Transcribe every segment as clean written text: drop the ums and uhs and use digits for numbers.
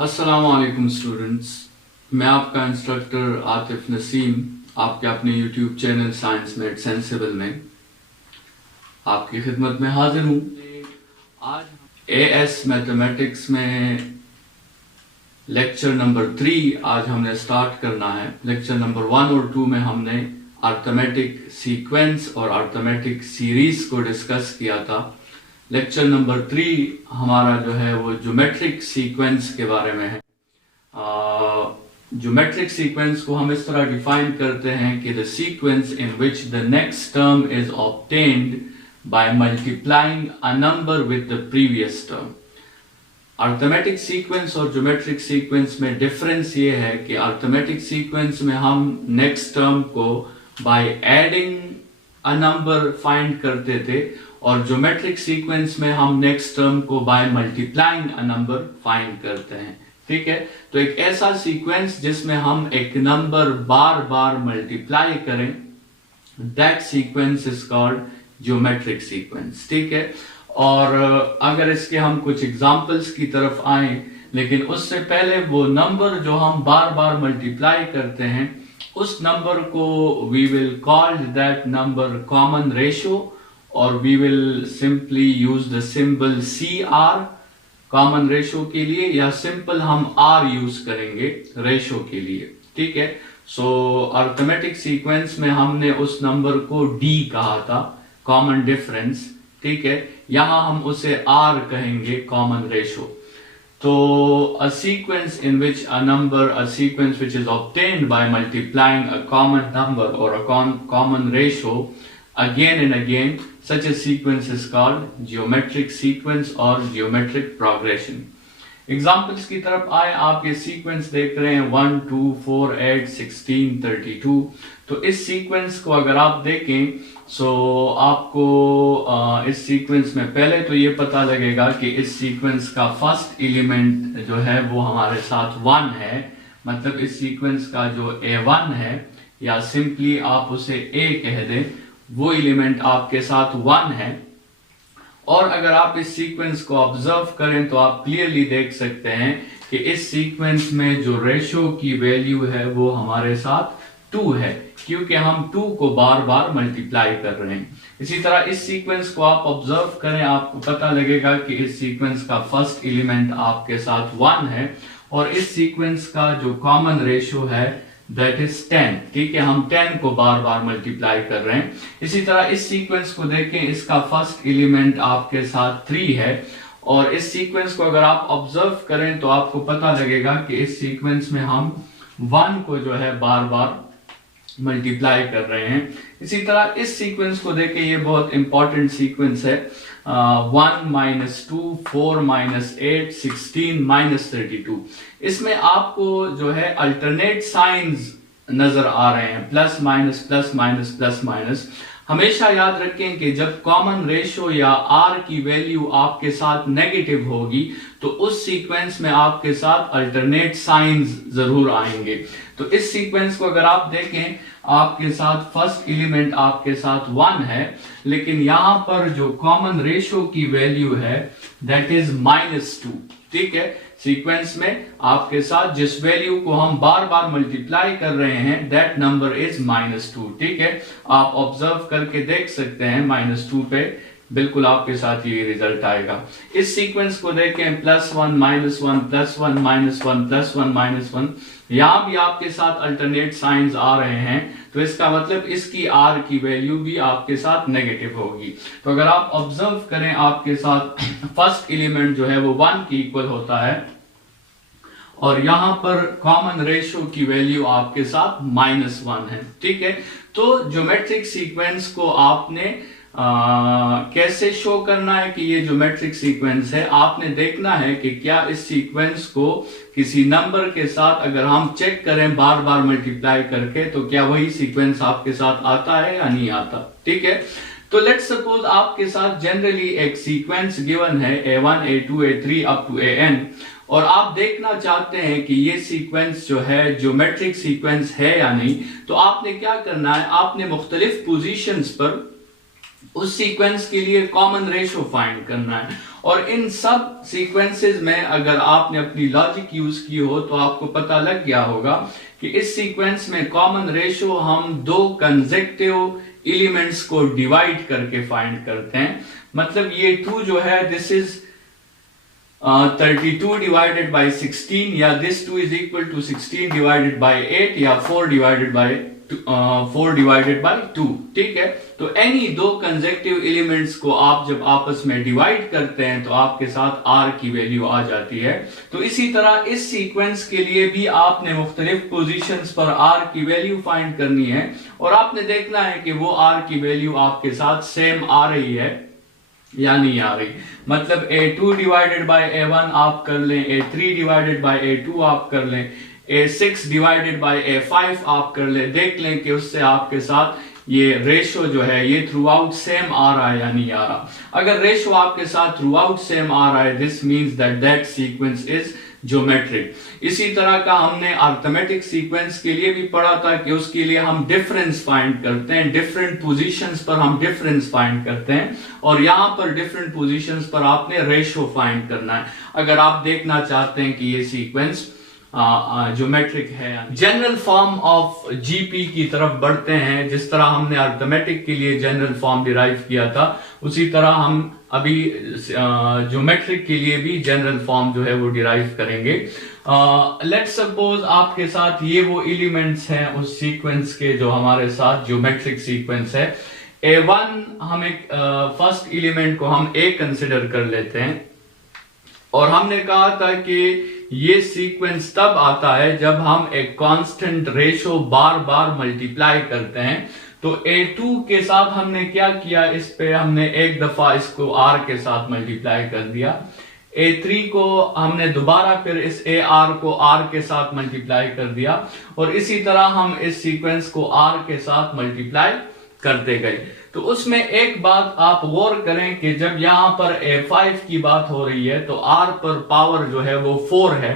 अस्सलामुअलैकुम स्टूडेंट्स, मैं आपका इंस्ट्रक्टर आतिफ नसीम आपके अपने YouTube channel science made sensible में आपकी खिदमत में हाजिर हूँ। आज एएस मैथमेटिक्स में लेक्चर नंबर 3 आज हमने स्टार्ट करना है। लेक्चर नंबर 1 और 2 में हमने अर्थमेटिक सीक्वेंस और अर्थमेटिक सीरीज को डिस्कस किया था। लेक्चर नंबर 3 हमारा जो है वो ज्योमेट्रिक सीक्वेंस के बारे में है। ज्योमेट्रिक सीक्वेंस को हम इस तरह डिफाइन करते हैं कि the sequence in which the next term is obtained by multiplying a number with the previous term. Arithmetic sequence और ज्योमेट्रिक सीक्वेंस में डिफरेंस ये है कि अर्थमेटिक सीक्वेंस में हम नेक्स्ट टर्म को by adding a number find करते थे और ज्योमेट्रिक सीक्वेंस में हम नेक्स्ट टर्म को by multiplying a number find करते हैं। ठीक है, तो एक ऐसा सीक्वेंस जिसमें हम एक नंबर बार बार मल्टीप्लाई करें, that sequence is called geometric sequence. ठीक है, और अगर इसके हम कुछ एग्जांपल्स की तरफ आए, लेकिन उससे पहले वो नंबर जो हम बार बार मल्टीप्लाई करते हैं उस नंबर को we will call that number common ratio और we will simply use the symbol CR common ratio के लिए, या सिंपल हम R यूज करेंगे रेशियो के लिए। ठीक है, सो अर्थमेटिक सीक्वेंस में हमने उस नंबर को D कहा था, कॉमन डिफरेंस। ठीक है, यहां हम उसे R कहेंगे, कॉमन रेशियो। तो a sequence in which a sequence which is obtained by multiplying a common number or a common ratio again and again, such a sequence is called geometric sequence or geometric progression. Examples की तरफ आए, आप ये sequence देख रहे हैं 1 2 4 8 16 32। तो इस सीक्वेंस को अगर आप देखें सो आपको इस सीक्वेंस में पहले तो ये पता लगेगा कि इस सीक्वेंस का फर्स्ट एलिमेंट जो है वो हमारे साथ 1 है। मतलब इस सीक्वेंस का जो A1 है, या सिंपली आप उसे A कह दें, वो एलिमेंट आपके साथ 1 है। और अगर आप इस सीक्वेंस को ऑब्जर्व करें तो आप क्लियरली देख सकते हैं कि इस सीक्वेंस में जो रेशियो की वैल्यू है वो हमारे साथ 2 है, क्योंकि हम 2 को बार बार मल्टीप्लाई कर रहे हैं। इसी तरह इस सीक्वेंस को आप ऑब्जर्व करें, आपको पता लगेगा कि इस सीक्वेंस का फर्स्ट एलिमेंट आपके साथ 1 है और इस सीक्वेंस का जो कॉमन रेशियो है दैट इज 10। ठीक है, हम 10 को बार बार मल्टीप्लाई कर रहे हैं। इसी तरह इस सीक्वेंस को देखें, इसका फर्स्ट एलिमेंट आपके साथ 3 है और इस सीक्वेंस को अगर आप ऑब्जर्व करें तो आपको पता लगेगा कि इस सीक्वेंस में हम 1 को जो है बार बार मल्टीप्लाई कर रहे हैं। इसी तरह इस सीक्वेंस को देखें, ये बहुत इंपॉर्टेंट सीक्वेंस है। 1 - 2 4 - 8 16 - 32। इसमें आपको जो है अल्टरनेट साइंस नजर आ रहे हैं, plus minus plus minus plus minus. हमेशा याद रखें कि जब कॉमन रेशियो या R की वैल्यू आपके साथ नेगेटिव होगी तो उस सीक्वेंस में आपके साथ अल्टरनेट साइंस जरूर आएंगे। तो इस सीक्वेंस को अगर आप देखें, आपके साथ फर्स्ट एलिमेंट आपके साथ 1 है, लेकिन यहां पर जो कॉमन रेशियो की वैल्यू है दैट इज -2। ठीक है, सीक्वेंस में आपके साथ जिस वैल्यू को हम बार बार मल्टीप्लाई कर रहे हैं दैट नंबर इज -2। ठीक है, आप ऑब्जर्व करके देख सकते हैं -2 पे बिल्कुल आपके साथ ये रिजल्ट आएगा। इस सीक्वेंस को देखें, +1 -1 +1 -1 +1 -1, यहां भी आपके साथ अल्टरनेट साइंस आ रहे हैं, तो इसका मतलब इसकी R की वैल्यू भी आपके साथ नेगेटिव होगी। तो अगर आप ऑब्जर्व करें, आपके साथ फर्स्ट एलिमेंट जो है वो 1 के इक्वल होता है और यहां पर कॉमन रेशियो की वैल्यू आपके साथ -1 है। ठीक है, तो ज्योमेट्रिक सीक्वेंस को आपने कैसे शो करना है कि ये ज्योमेट्रिक सीक्वेंस है, आपने देखना है कि क्या इस सीक्वेंस को किसी नंबर के साथ अगर हम चेक करें बार बार मल्टीप्लाई करके तो क्या वही सीक्वेंस आपके साथ आता है या नहीं आता। ठीक है, तो लेट्स सपोज आपके साथ जनरली एक सीक्वेंस गिवन है A1 A2 A3 up to AN, और आप देखना चाहते हैं कि ये सीक्वेंस जो है ज्योमेट्रिक सीक्वेंस है या नहीं। तो आपने क्या करना है, आपने मुख्तलिफ पोजीशंस पर उस सीक्वेंस के लिए कॉमन रेशियो फाइंड करना है और इन सब सीक्वेंसेस में अगर आपने अपनी लॉजिक यूज की हो तो आपको पता लग गया होगा कि इस सीक्वेंस में कॉमन रेशो हम दो कंसेक्टिव एलिमेंट्स को डिवाइड करके फाइंड करते हैं। मतलब ये 2 जो है दिस इज 32 डिवाइडेड बाय 16, या this 2 is equal to 16 divided by 8, या 4 डिवाइडेड बाय 2। ठीक है, तो एनी दो कंसेक्टिव एलिमेंट्स को आप जब आपस में डिवाइड करते हैं तो आपके साथ r की वैल्यू आ जाती है। तो इसी तरह इस सीक्वेंस के लिए भी आपने मुख्तलिफ पोजीशंस पर r की वैल्यू फाइंड करनी है और आपने देखना है कि वो r की वैल्यू आपके साथ सेम आ रही है या नहीं आ रही। मतलब a2 डिवाइडेड बाय a1 आप कर लें, a3 डिवाइडेड बाय a2 आप कर लें, a6 डिवाइडेड बाय a5 आप कर लें, देख लें कि उससे आपके साथ ये रेशो जो है ये थ्रू आउट सेम आ रहा है या नहीं आ रहा। अगर रेशो आपके साथ थ्रू आउट सेम आ रहा है this means that sequence is geometric. इसी तरह का हमने अरिथमेटिक सीक्वेंस के लिए भी पढ़ा था कि उसके लिए हम डिफरेंस फाइंड करते हैं, डिफरेंट पोजीशंस पर हम डिफरेंस फाइंड करते हैं और यहाँ पर डिफरेंट पोजीशंस पर आपने रेशो फाइंड करना है अगर आप देखना चाहते हैं कि ये सीक्वेंस ज्योमेट्रिक है। जनरल फॉर्म ऑफ जीपी की तरफ बढ़ते हैं। जिस तरह हमने अरिथमेटिक के लिए जनरल फॉर्म डिराइव किया था उसी तरह हम अभी ज्योमेट्रिक के लिए भी जनरल फॉर्म जो है वो डिराइव करेंगे। लेट्स सपोज आपके साथ ये वो एलिमेंट्स हैं उस सीक्वेंस के जो हमारे साथ ज्योमेट्रिक सीक्वेंस है। A1 हम एक फर्स्ट एलिमेंट को हम A कंसिडर कर लेते हैं और हमने कहा था कि ये सीक्वेंस तब आता है जब हम एक कांस्टेंट रेशो बार बार मल्टीप्लाई करते हैं। तो A2 के साथ हमने क्या किया, इस पे हमने एक दफा इसको R के साथ मल्टीप्लाई कर दिया। A3 को हमने दोबारा फिर इस AR को R के साथ मल्टीप्लाई कर दिया और इसी तरह हम इस सीक्वेंस को R के साथ मल्टीप्लाई करते गए। तो उसमें एक बात आप गौर करें कि जब यहां पर A5 की बात हो रही है तो R पर पावर जो है वो 4 है,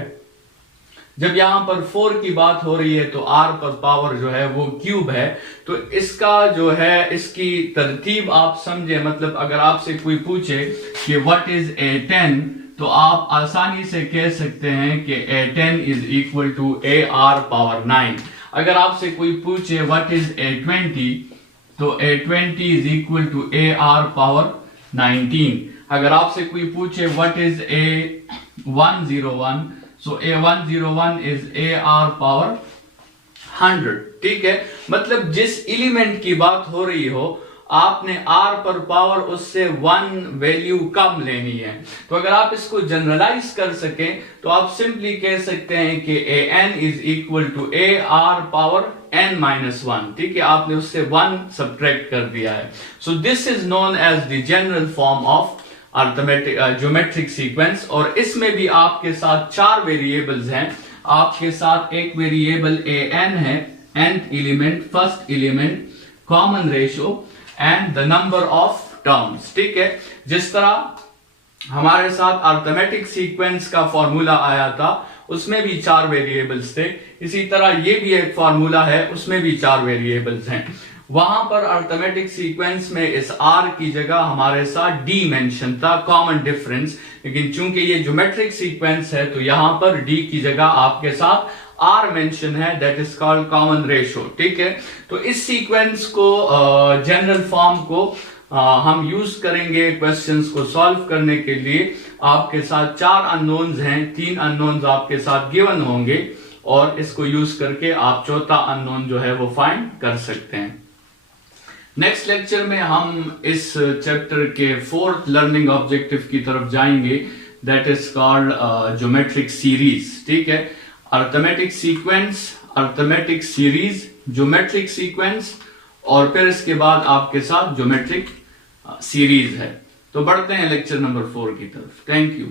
जब यहां पर 4 की बात हो रही है तो R पर पावर जो है वो क्यूब है। तो इसका जो है इसकी तरतीब आप समझे। मतलब अगर आपसे कोई पूछे कि व्हाट इज A10 तो आप आसानी से कह सकते हैं कि A10 is equal to AR power 9। अगर आपसे कोई पूछे व्हाट इज A20 तो A20 is equal to AR power 19। अगर आपसे कोई पूछे what is A101 so A101 is AR power 100। ठीक है, मतलब जिस एलिमेंट की बात हो रही हो आपने R पर पावर उससे 1 वैल्यू कम लेनी है। तो अगर आप इसको जनरलाइज कर सकें तो आप सिंपली कह सकते हैं कि AN is equal to AR power n-1। ठीक है, आपने उससे 1 सब्ट्रैक्ट कर दिया है। So this is known as the general form of arithmetic geometric sequence. और इसमें भी आपके साथ 4 वेरिएबल्स हैं। आपके साथ एक वेरिएबल AN है, nth element, first element, common ratio and the number of terms. ठीक है, जिस तरह हमारे साथ अरिथमेटिक सीक्वेंस का फॉर्मूला आया था उसमें भी 4 वेरिएबल्स थे, इसी तरह ये भी एक फॉर्मूला है उसमें भी 4 वेरिएबल्स हैं। वहां पर अरिथमेटिक सीक्वेंस में इस R की जगह हमारे साथ D मेंशन था, कॉमन डिफरेंस। लेकिन चूंकि ये ज्योमेट्रिक सीक्वेंस है तो यहां पर D की जगह आपके साथ R मेंशन है, that is called common ratio. ठीक है, तो इस सीक्वेंस को जनरल फॉर्म को हम यूज करेंगे क्वेश्चंस को सॉल्व करने के लिए। आपके साथ 4 अननोन्स हैं, 3 अननोन्स आपके साथ गिवन होंगे और इसको यूज करके आप चौथा अननोन जो है वो फाइंड कर सकते हैं। नेक्स्ट लेक्चर में हम इस चैप्टर के 4th लर्निंग ऑब्जेक्टिव की तरफ जाएंगे, that is called geometric series. ठीक है, arithmetic sequence, arithmetic series, geometric sequence और फिर इसके बाद आपके साथ ज्योमेट्रिक सीरीज है। तो बढ़ते हैं लेक्चर नंबर 4 की तरफ। Thank you.